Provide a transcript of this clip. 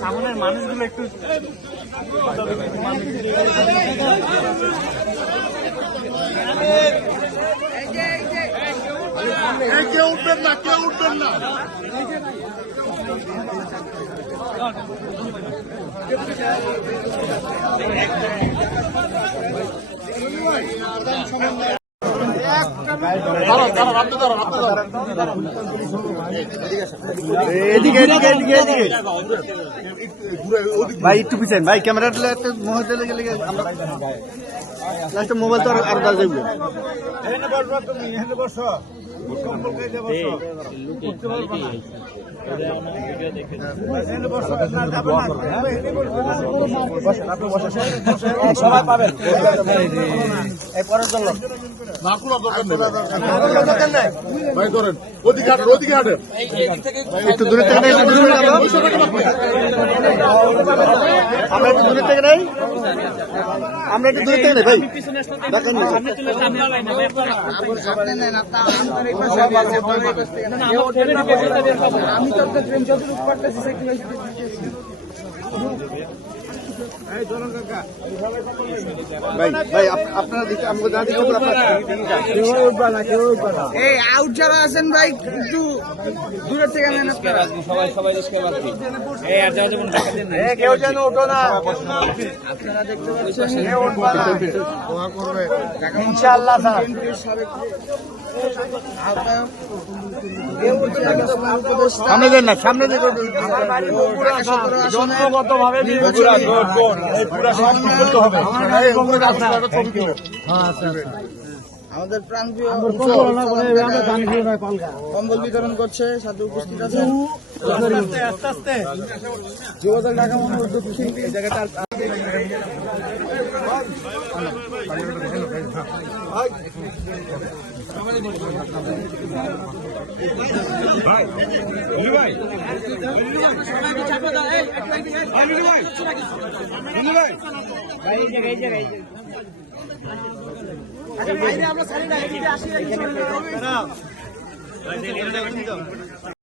সামনের মানুষগুলো একটু কেউ উঠবেন না, কেউ উঠবেন না। ভাই একটু পিছান ভাই, ক্যামেরাটা একটা মোবাইল গেলে আমরা লাস্টে মোবাইল তো আর দাঁড় যাবে। সবাই পাবেন ভাই ধরেন ওদিকে হাঁটেন, ওদিকে হাঁটেন। একটু দূরে থেকে নেই, আমরা একটু দূরে থেকে নেই, আমরা একটু দূরে থেকে নেই ভাই, দেখেন আমি তো ট্রেন যতটুকু পারতেছি ভাই ভাই আপনারা দিকে আমাকে যা দিকে এই আউট যারা আছেন ভাই একটু দূরের থেকে নেন আপনারা। সবাই সবাই এই আর যাওয়া যাবে না, কেউ যেন ওঠো না। আপনারা দেখতে পাচ্ছেন দোয়া করবে ইনশাআল্লাহ স্যার। সামনে দেন না, সামনে দিকে জন্মগতভাবে আমাদের প্রাণপ্রিয় কম্বল বিতরণ করছে, সাথে উপস্থিত আছেন যুবদল ঢাকা মনোযোগ শিল্পী এই জায়গাটা। আমরা